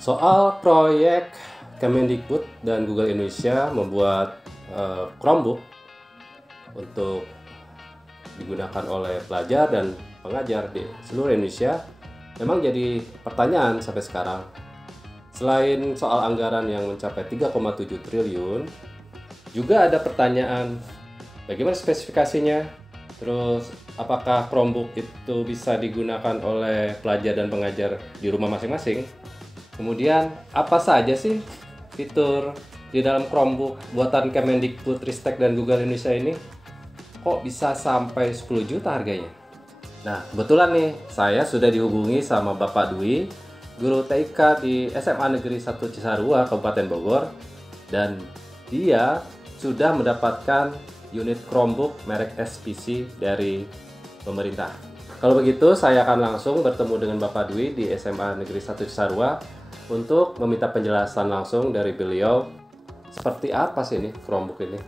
Soal proyek Kemendikbud dan Google Indonesia membuat Chromebook untuk digunakan oleh pelajar dan pengajar di seluruh Indonesia memang jadi pertanyaan sampai sekarang. Selain soal anggaran yang mencapai 3,7 triliun, juga ada pertanyaan bagaimana spesifikasinya, terus apakah Chromebook itu bisa digunakan oleh pelajar dan pengajar di rumah masing-masing. Kemudian apa saja sih fitur di dalam Chromebook buatan Kemendikbudristek dan Google Indonesia ini? Kok bisa sampai 10 juta harganya? Nah, kebetulan nih saya sudah dihubungi sama Bapak Dwi, guru TK di SMA Negeri 1 Cisarua, Kabupaten Bogor, dan dia sudah mendapatkan unit Chromebook merek SPC dari pemerintah. Kalau begitu, saya akan langsung bertemu dengan Bapak Dwi di SMA Negeri 1 Cisarua untuk meminta penjelasan langsung dari beliau seperti apa sih ini Chromebook ini.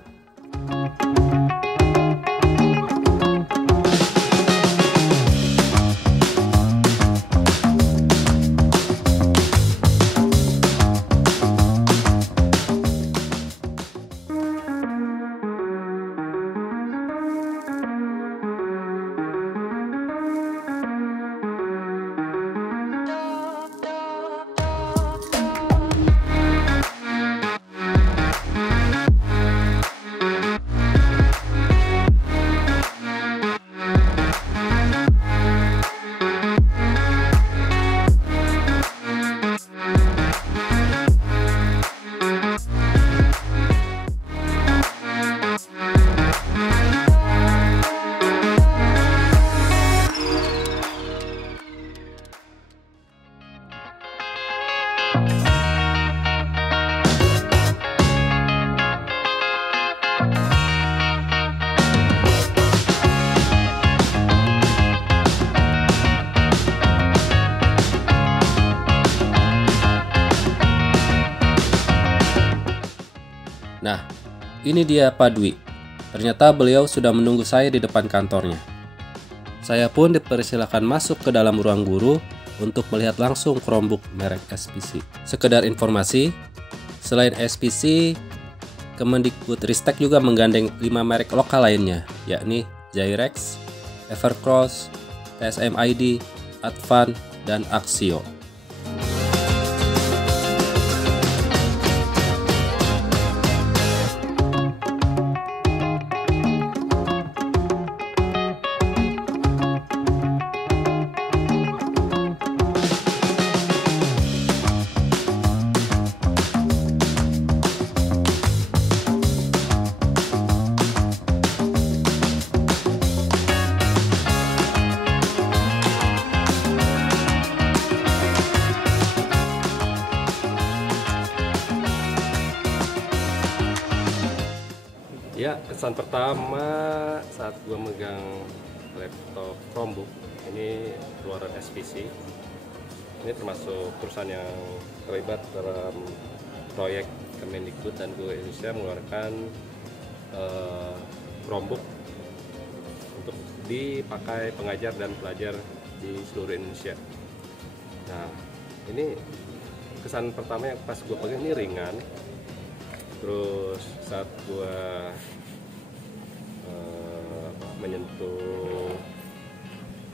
Nah, ini dia Pak Dwi. Ternyata beliau sudah menunggu saya di depan kantornya. Saya pun dipersilakan masuk ke dalam ruang guru untuk melihat langsung Chromebook merek SPC. Sekedar informasi, selain SPC, Kemendikbudristek juga menggandeng 5 merek lokal lainnya, yakni Zyrex, Evercross, TSM ID, Advan, dan Axio. Ya, kesan pertama saat gue megang laptop Chromebook ini keluaran SPC. Ini termasuk perusahaan yang terlibat dalam proyek Kemendikbud dan Google Indonesia mengeluarkan Chromebook untuk dipakai pengajar dan pelajar di seluruh Indonesia. Nah, ini kesan pertama yang pas gue pegang ini ringan. Terus saat gua menyentuh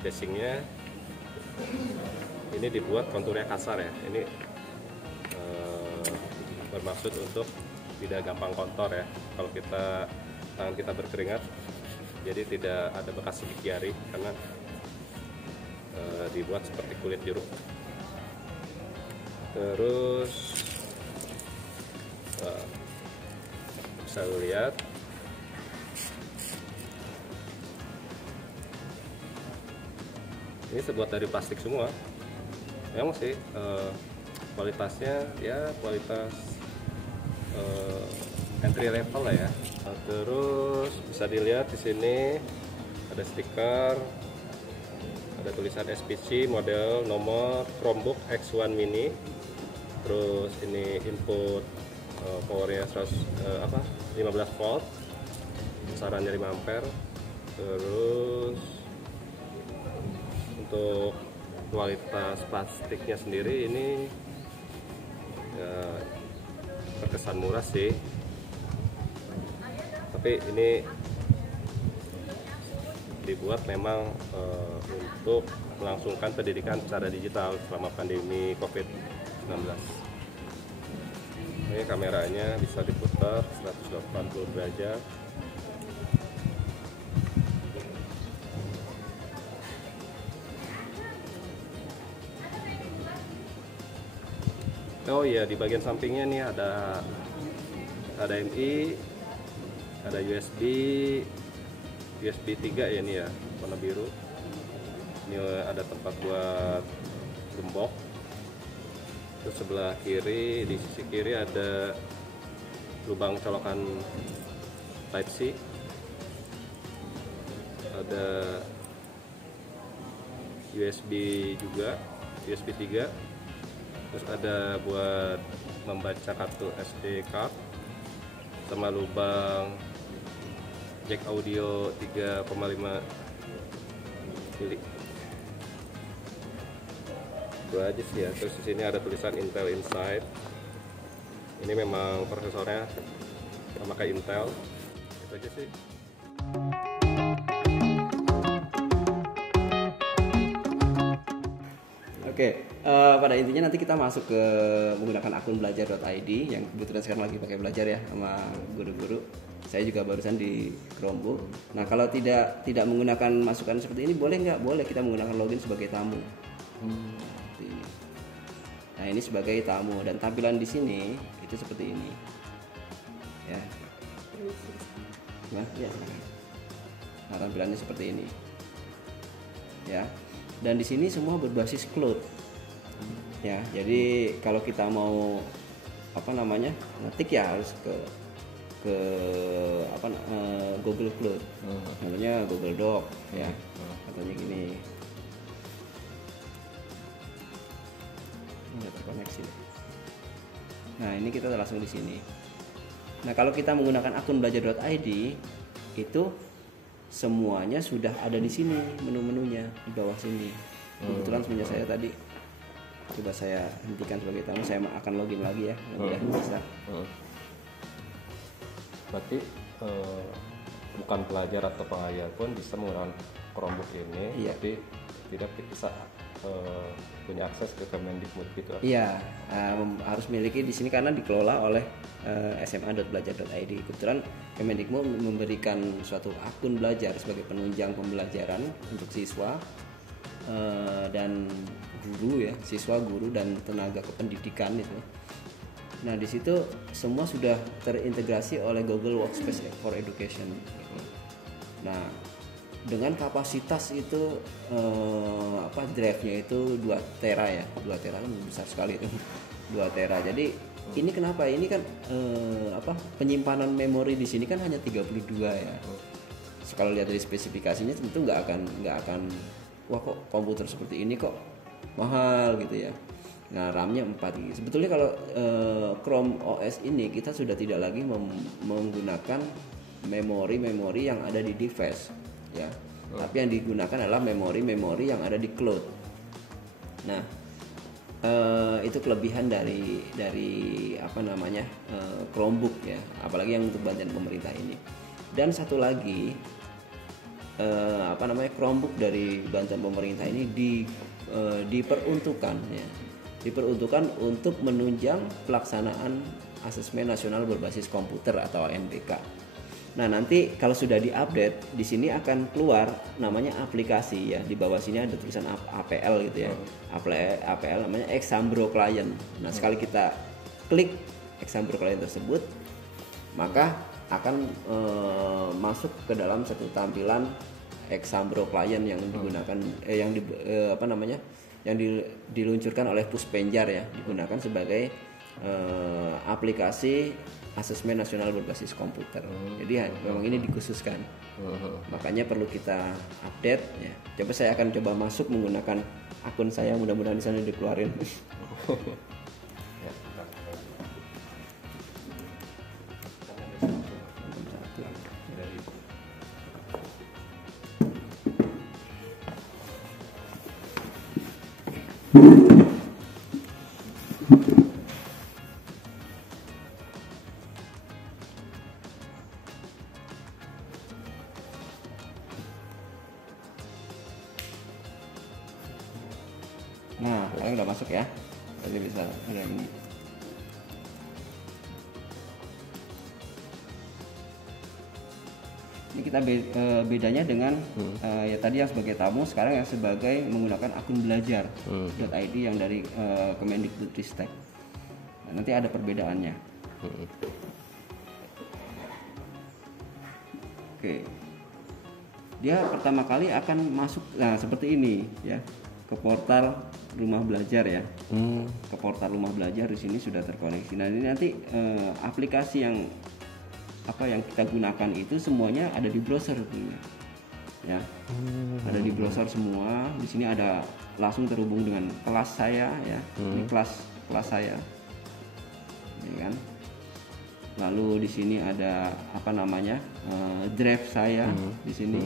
casingnya, ini dibuat konturnya kasar ya. Ini bermaksud untuk tidak gampang kotor ya. Kalau tangan kita berkeringat, jadi tidak ada bekas sidik jari karena dibuat seperti kulit jeruk. Terus bisa lihat ini terbuat dari plastik semua. Memang sih kualitasnya ya kualitas entry level lah ya. Terus bisa dilihat di sini ada stiker, ada tulisan SPC, model, nomor, Chromebook X1 Mini. Terus ini input powernya 15 volt, besarannya 5 ampere. Terus untuk kualitas plastiknya sendiri ini Ya, terkesan murah sih, tapi ini dibuat memang untuk melangsungkan pendidikan secara digital selama pandemi COVID-19. Ini kameranya bisa diputar 180 derajat. Oh iya, di bagian sampingnya nih ada HDMI, ada USB 3 ya, ini ya, warna biru. Ini ada tempat buat gembok. Terus sebelah kiri, di sisi kiri ada lubang colokan Type C. Ada USB juga, USB 3. Terus ada buat membaca kartu SD card, sama lubang jack audio 3,5 mili. Itu aja sih ya. Terus di sini ada tulisan Intel Inside. Ini memang prosesornya sama kayak Intel. Itu aja sih. Oke, pada intinya nanti kita masuk ke menggunakan akun belajar.id yang kebetulan sekarang lagi pakai belajar ya sama guru-guru. Saya juga barusan di Chromebook. Nah, kalau tidak menggunakan masukan seperti ini boleh nggak? Boleh, kita menggunakan login sebagai tamu. Seperti ini. Nah, ini sebagai tamu dan tampilan di sini itu seperti ini. Ya. Nah, ya. Nah, tampilannya seperti ini. Ya. Dan di sini semua berbasis cloud. Ya, jadi kalau kita mau ngetik ya harus ke Google Cloud. Namanya Google Doc ya. Katanya gini. Nggak terkoneksi. Nah, ini kita langsung di sini. Nah, kalau kita menggunakan akun belajar.id itu semuanya sudah ada di sini, menu-menunya di bawah sini. Kebetulan punya saya tadi. Coba saya hentikan sebagai tamu, saya akan login lagi ya. Mudah-mudahan bisa. Berarti bukan pelajar atau pengajar pun bisa menggunakan Chromebook ini, iya. Tapi tidak bisa punya akses ke Kemendikbud gitu. Iya, harus miliki di sini karena dikelola oleh sma.belajar.id. Kebetulan Kemendikbud memberikan suatu akun belajar sebagai penunjang pembelajaran untuk siswa dan guru ya, siswa, guru dan tenaga kependidikan itu. Nah, di situ semua sudah terintegrasi oleh Google Workspace for Education. Nah, dengan kapasitas itu drive-nya itu 2 tera ya. 2 tera kan besar sekali itu. 2 tera. Jadi ini kenapa? Ini kan penyimpanan memori di sini kan hanya 32 ya. Kalau lihat dari spesifikasinya tentu nggak akan wah kok komputer seperti ini kok mahal gitu ya. Nah, RAM-nya 4 GB. Sebetulnya kalau Chrome OS ini kita sudah tidak lagi menggunakan memori-memori yang ada di device ya. Tapi yang digunakan adalah memori-memori yang ada di cloud. Nah, itu kelebihan dari Chromebook ya, apalagi yang untuk bantuan pemerintah ini. Dan satu lagi Chromebook dari bantuan pemerintah ini diperuntukkan untuk menunjang pelaksanaan asesmen nasional berbasis komputer atau ANBK. Nah, nanti kalau sudah diupdate di sini akan keluar namanya aplikasi ya. Di bawah sini ada tulisan APL gitu ya. APL namanya Exambro Client. Nah, sekali kita klik Exambro Client tersebut, maka akan masuk ke dalam satu tampilan Exambro Client yang digunakan yang diluncurkan oleh Puspenjar ya, digunakan sebagai aplikasi asesmen nasional berbasis komputer. Jadi memang ini dikhususkan. Makanya perlu kita update ya. Coba saya akan coba masuk menggunakan akun saya, mudah-mudahan di sana dikeluarin. Jadi bisa ada ini. Ini kita bedanya dengan ya tadi yang sebagai tamu, sekarang yang sebagai menggunakan akun belajar .id yang dari Kemendikbudristek. Nah, nanti ada perbedaannya. Oke. Dia pertama kali akan masuk, nah seperti ini ya, ke portal rumah belajar ya. Ke portal rumah belajar, di sini sudah terkoneksi. Nah ini nanti aplikasi yang kita gunakan itu semuanya ada di browser ya. Ada di browser semua. Di sini ada langsung terhubung dengan kelas saya ya. Ini kelas saya. Ya kan? Lalu di sini ada drive saya di sini.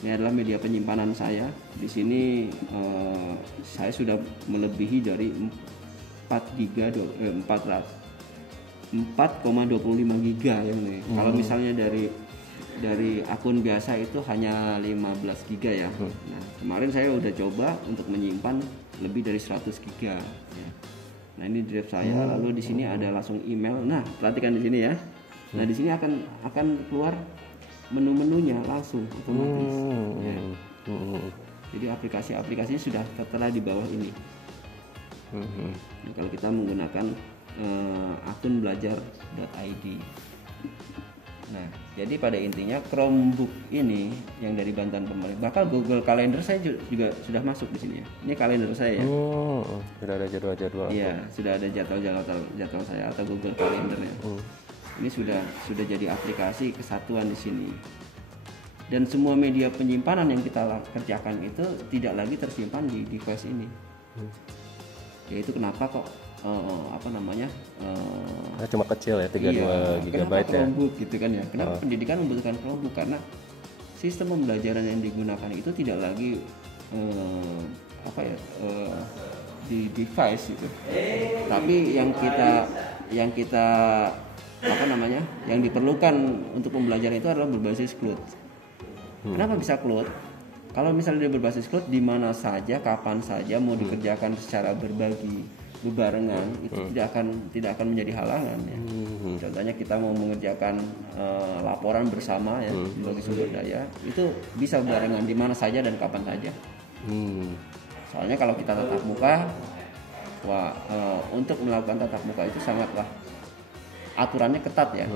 Ini adalah media penyimpanan saya. Di sini saya sudah melebihi dari 4,25 giga ya ini. Kalau misalnya dari akun biasa itu hanya 15 giga ya. Nah, kemarin saya udah coba untuk menyimpan lebih dari 100 giga ya. Nah, ini drive saya. Lalu di sini ada langsung email. Nah, perhatikan di sini ya. Nah, di sini akan keluar menu-menunya langsung otomatis. Ya. Jadi aplikasinya sudah tertera di bawah ini. Nah, kalau kita menggunakan akun belajar.id. Nah, jadi pada intinya Chromebook ini yang dari bantuan pemerintah, bahkan Google Calendar saya juga sudah masuk di sini ya. Ini kalender saya ya. Sudah ada jadwal-jadwal. Iya, sudah ada jadwal saya atau Google Calendar ya. Ini sudah jadi aplikasi kesatuan di sini. Dan semua media penyimpanan yang kita kerjakan itu tidak lagi tersimpan di device ini. Yaitu kenapa kok cuma kecil ya, 32 GB ya. Chromebook gitu kan ya. Kenapa pendidikan membutuhkan Chromebook? Karena sistem pembelajaran yang digunakan itu tidak lagi di device itu. Tapi yang diperlukan untuk pembelajaran itu adalah berbasis cloud. Kenapa bisa cloud? Kalau misalnya dia berbasis cloud, di mana saja, kapan saja mau dikerjakan secara bebarengan, itu tidak akan menjadi halangan ya. Contohnya kita mau mengerjakan laporan bersama ya, bagi sumber daya, itu bisa barengan di mana saja dan kapan saja. Soalnya kalau kita tatap muka, untuk melakukan tatap muka itu sangatlah aturannya ketat ya.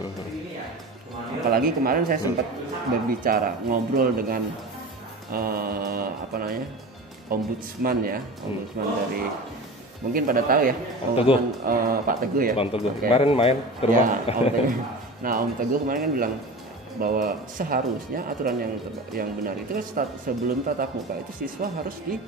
Apalagi kemarin saya sempat ngobrol dengan ombudsman dari, mungkin pada tahu ya, Pak Teguh ya. Pak Teguh. Kemarin main ke rumah. Ya, Om Teguh kemarin kan bilang bahwa seharusnya aturan yang benar itu sebelum tatap muka itu siswa harus di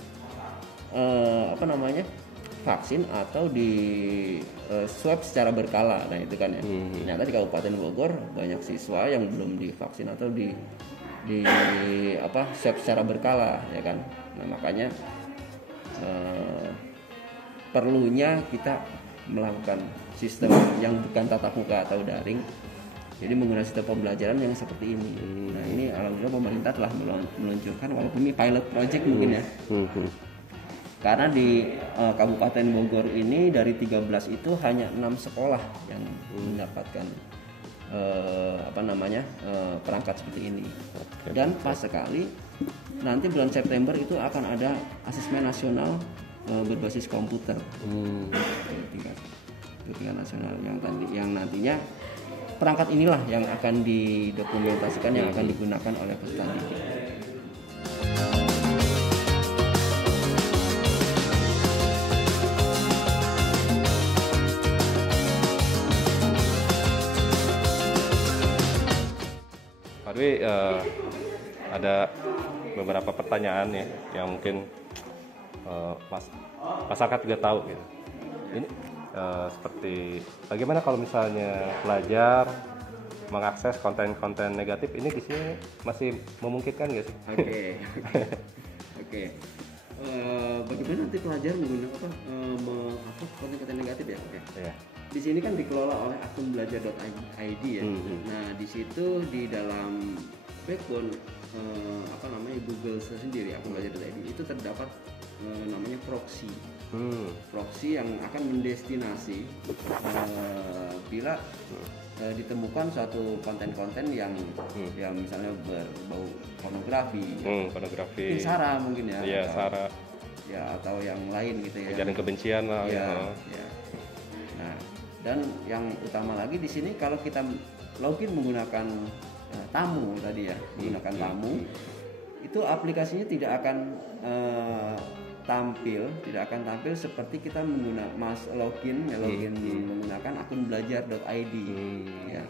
vaksin atau di swab secara berkala. Nah itu kan ya. Ternyata di Kabupaten Bogor banyak siswa yang belum divaksin atau di swab secara berkala ya kan. Nah makanya perlunya kita melakukan sistem yang bukan tatap muka atau daring. Jadi menggunakan sistem pembelajaran yang seperti ini. Nah ini alhamdulillah pemerintah telah meluncurkan, walaupun ini pilot project mungkin ya. Karena di Kabupaten Bogor ini dari 13 itu hanya 6 sekolah yang mendapatkan perangkat seperti ini. Dan pas sekali nanti bulan September itu akan ada asesmen nasional berbasis komputer. Tingkat nasional yang nantinya perangkat inilah yang akan didokumentasikan, yang akan digunakan oleh peserta didik. Pak Dwi, ada beberapa pertanyaan ya yang mungkin masyarakat juga tahu gitu. Ini seperti bagaimana kalau misalnya pelajar mengakses konten-konten negatif ini di sini masih memungkinkan nggak sih? Oke. Bagaimana nanti pelajar menggunakan konten-konten negatif ya? Oke. Yeah. Di sini kan dikelola oleh akun belajar.id ya. Nah di situ di dalam backbone Google sendiri, akun belajar.id itu terdapat namanya proxy. proxy yang akan mendestinasi bila ditemukan suatu konten-konten yang misalnya berbau pornografi, pornografi, SARA mungkin ya, iya, SARA, ya atau yang lain gitu ya, ujaran kebencian lah, ya. Nah, dan yang utama lagi di sini kalau kita login menggunakan tamu tadi ya, menggunakan tamu, itu aplikasinya tidak akan tampil seperti kita login menggunakan akun belajar.id ya.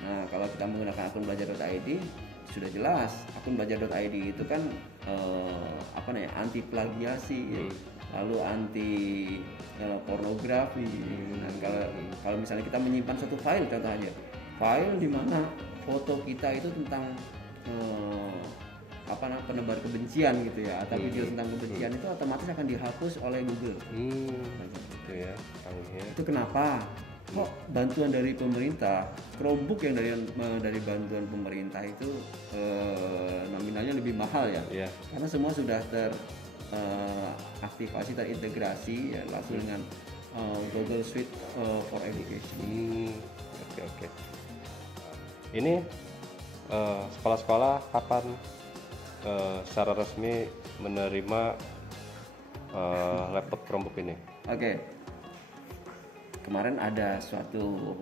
Nah, kalau kita menggunakan akun belajar.id sudah jelas akun belajar.id itu kan anti plagiasi ya. Lalu anti pornografi. Nah, kalau misalnya kita menyimpan satu file, contoh aja file di mana foto kita itu tentang penebar kebencian gitu ya, atau video tentang kebencian itu otomatis akan dihapus oleh Google. Gitu ya, itu kenapa? Kok bantuan dari pemerintah, Chromebook yang dari bantuan pemerintah itu nominalnya lebih mahal ya? Karena semua sudah teraktivasi, terintegrasi ya, langsung dengan Google Suite for Education. Oke. Ini sekolah-sekolah kapan secara resmi menerima laptop Chromebook ini? Oke. Kemarin ada suatu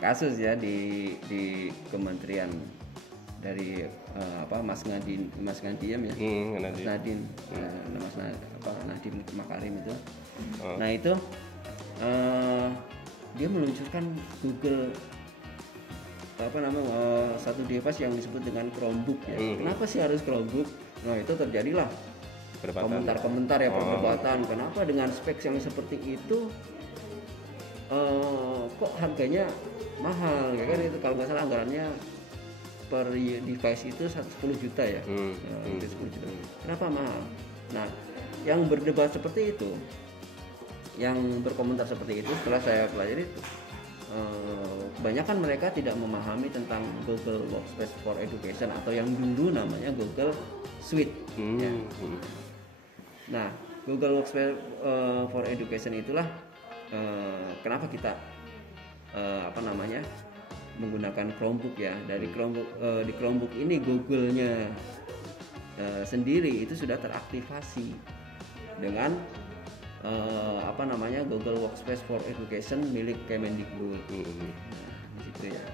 kasus ya di Kementerian dari Mas Nadiem ya, Nadiem Makarim itu. Nah itu dia meluncurkan Google satu device yang disebut dengan Chromebook ya. Kenapa sih harus Chromebook? Nah itu terjadilah komentar-komentar ya, perdebatan. Kenapa dengan spek yang seperti itu kok harganya mahal ya kan? Itu kalau nggak salah anggarannya per device itu 10 juta ya. 10 juta. Kenapa mahal? Nah yang berdebat seperti itu, yang berkomentar seperti itu, setelah saya pelajari kebanyakan mereka tidak memahami tentang Google Workspace for Education atau yang dulu namanya Google Suite ya. Nah, Google Workspace for Education itulah kenapa kita menggunakan Chromebook ya. Dari Chromebook, di Chromebook ini Google-nya sendiri itu sudah teraktivasi dengan Google Workspace for Education milik Kemendikbud. Nah, gitu ya.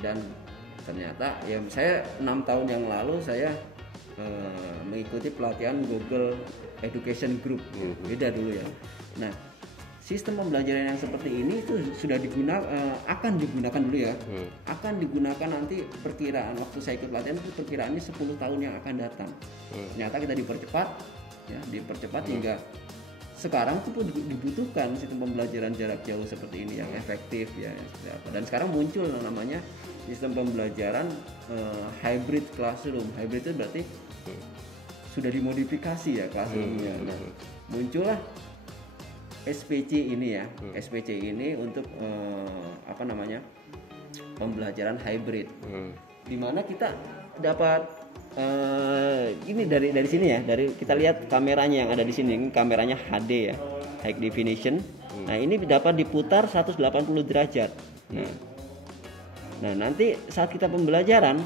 Dan ternyata ya saya 6 tahun yang lalu saya mengikuti pelatihan Google Education Group. Beda dulu ya. Nah, sistem pembelajaran yang seperti ini itu sudah akan digunakan dulu ya. Akan digunakan nanti, perkiraan waktu saya ikut pelatihan itu perkiraannya 10 tahun yang akan datang. Ternyata kita dipercepat hingga sekarang itu pun dibutuhkan sistem pembelajaran jarak jauh seperti ini yang efektif ya. Dan sekarang muncul namanya sistem pembelajaran hybrid classroom. Hybrid itu berarti sudah dimodifikasi ya classroomnya. Nah, muncullah SPC ini ya. SPC ini untuk pembelajaran hybrid. Di mana kita dapat ini dari sini ya, dari kita lihat kameranya yang ada di sini, kameranya HD ya, high definition. Nah ini dapat diputar 180 derajat. Nah nanti saat kita pembelajaran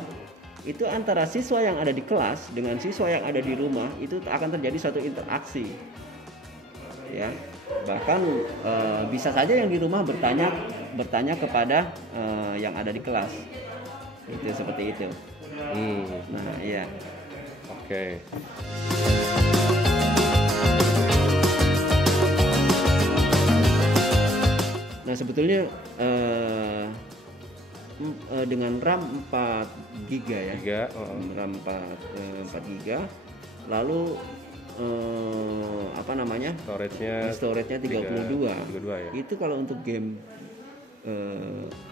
itu antara siswa yang ada di kelas dengan siswa yang ada di rumah itu akan terjadi suatu interaksi ya. Bahkan bisa saja yang di rumah bertanya kepada yang ada di kelas, itu seperti itu. Nah iya. Oke. Nah sebetulnya dengan RAM 4 GB ya. RAM 4 GB. Lalu storage-nya 32 ya. Itu kalau untuk game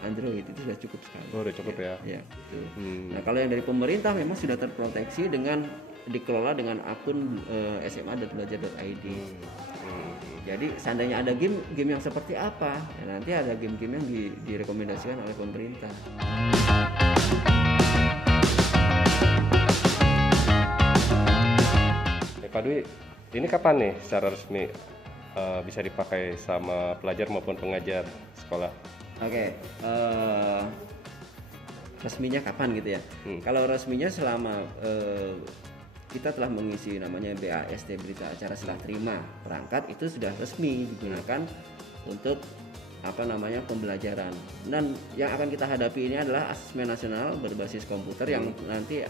Android itu sudah cukup sekali. Udah cukup ya. Gitu. Nah kalau yang dari pemerintah memang sudah terproteksi dengan dikelola dengan akun sma.belajar.id. Jadi seandainya ada game yang seperti apa, ya nanti ada game-game yang direkomendasikan oleh pemerintah. Pak Dwi, Ini kapan nih secara resmi bisa dipakai sama pelajar maupun pengajar sekolah? Oke, resminya kapan gitu ya? Kalau resminya selama kita telah mengisi namanya BAST, berita acara serah terima perangkat, itu sudah resmi digunakan untuk pembelajaran. Dan yang akan kita hadapi ini adalah asesmen nasional berbasis komputer yang nanti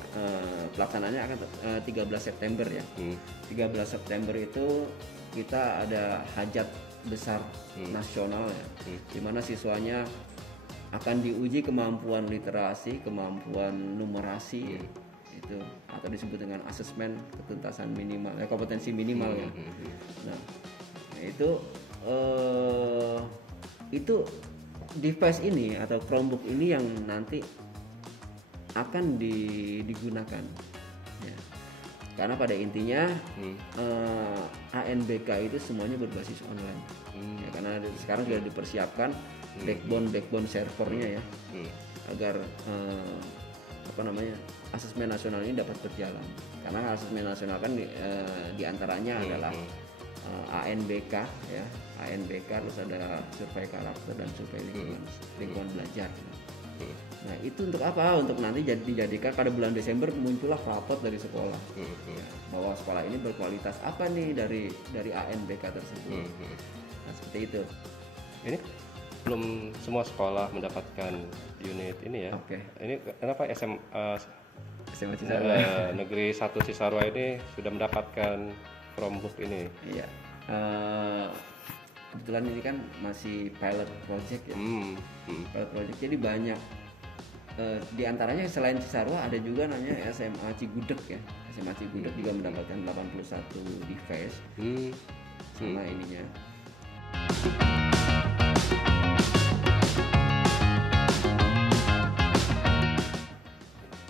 pelaksanaannya akan 13 September ya. 13 September itu kita ada hajat besar nasional ya, di mana siswanya akan diuji kemampuan literasi, kemampuan numerasi itu, atau disebut dengan asesmen ketuntasan minimal, kompetensi minimal ya. Nah, itu device ini atau Chromebook ini yang nanti akan digunakan ya. Karena pada intinya ANBK itu semuanya berbasis online ya, karena sekarang sudah dipersiapkan backbone servernya ya, agar asesmen nasional ini dapat berjalan. Karena asesmen nasional kan diantaranya adalah ANBK ya, ANBK, terus ada survei karakter dan survei lingkungan belajar. Nah, itu untuk apa? Untuk nanti dijadikan pada bulan Desember muncullah rapot dari sekolah ya, bahwa sekolah ini berkualitas apa nih dari ANBK tersebut. Nah, seperti itu. Ini belum semua sekolah mendapatkan unit ini ya. Oke. Ini kenapa SMA Cisarua Negeri 1 Cisarua ini sudah mendapatkan Chromebook ini? Iya. Kebetulan ini kan masih pilot project ya. Pilot project, jadi banyak. Di antaranya selain Cisarua ada juga namanya SMA Cigudeg ya. SMA Cigudeg juga mendapatkan 81 device sama ininya.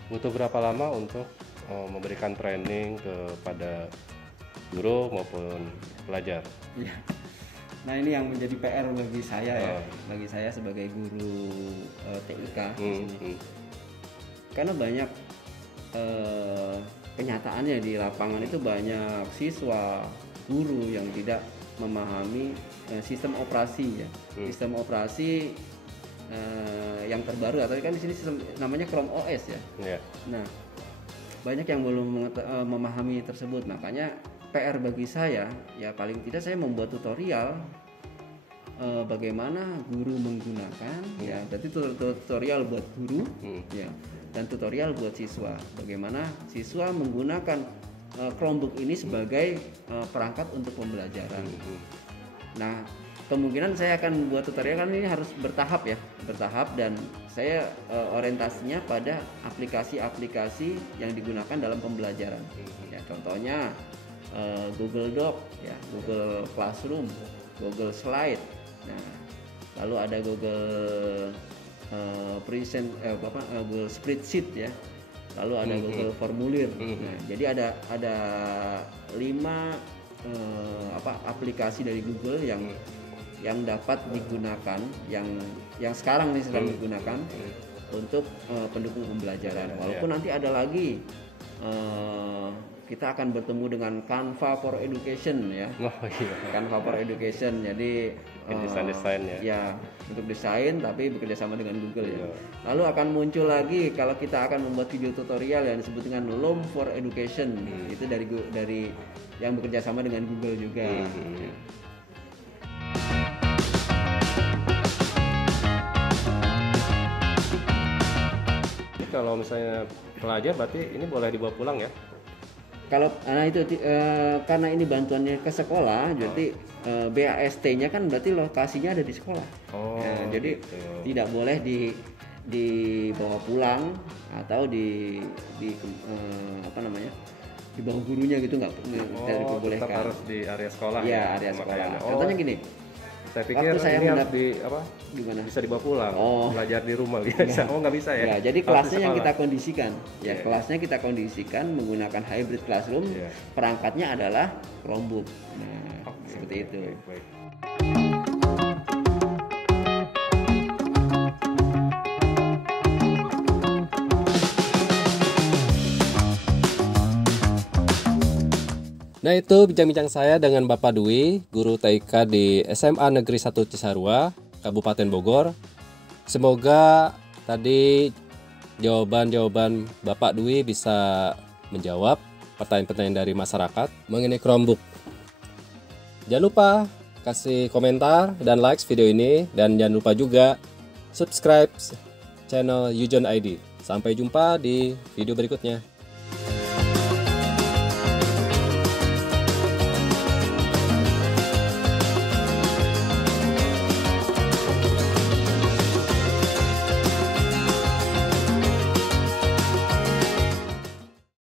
Butuh berapa lama untuk memberikan training kepada guru maupun pelajar? Ya. Nah, ini yang menjadi PR bagi saya ya, bagi saya sebagai guru TIK di sini. Karena banyak kenyataannya di lapangan itu banyak siswa, guru yang tidak memahami sistem operasi ya. Sistem operasi yang terbaru, atau kan di sini sistem namanya Chrome OS ya. Nah, banyak yang belum memahami tersebut. Makanya PR bagi saya ya, paling tidak saya membuat tutorial bagaimana guru menggunakan ya, berarti tutorial buat guru ya, dan tutorial buat siswa, bagaimana siswa menggunakan Chromebook ini sebagai perangkat untuk pembelajaran. Nah, kemungkinan saya akan buat tutorial, kan ini harus bertahap ya, dan saya orientasinya pada aplikasi-aplikasi yang digunakan dalam pembelajaran ya, contohnya Google Doc ya, Google Classroom, Google Slide, nah lalu ada Google Google Spreadsheet ya, lalu ada Google Formulir. Nah, jadi ada 5 aplikasi dari Google yang dapat digunakan, yang sekarang nih sedang digunakan untuk pendukung pembelajaran. Walaupun nanti ada lagi kita akan bertemu dengan Canva for Education ya. Canva for Education, jadi desain ya, untuk desain tapi bekerja sama dengan Google ya. Lalu akan muncul lagi kalau kita akan membuat video tutorial yang disebut dengan Loom for Education, itu dari yang bekerja sama dengan Google juga. Kalau misalnya pelajar berarti ini boleh dibawa pulang ya? Kalau karena ini bantuannya ke sekolah, jadi BAST-nya kan berarti lokasinya ada di sekolah. Jadi tidak boleh dibawa pulang atau dibawa gurunya gitu, nggak diperbolehkan. Tetap harus di area sekolah ya, area sekolah. Contohnya gini. Saya pikir ini harus gimana? Bisa dibawa pulang, belajar di rumah bisa. Nggak bisa ya? Ya, jadi kelasnya yang kita kondisikan, kelasnya kita kondisikan menggunakan hybrid classroom, perangkatnya adalah Chromebook. Nah, seperti itu. Baik. Nah, itu bincang-bincang saya dengan Bapak Dwi, guru TIK di SMA Negeri 1 Cisarua, Kabupaten Bogor. Semoga tadi jawaban-jawaban Bapak Dwi bisa menjawab pertanyaan-pertanyaan dari masyarakat mengenai Chromebook. Jangan lupa kasih komentar dan like video ini, dan jangan lupa juga subscribe channel Yujon ID. Sampai jumpa di video berikutnya.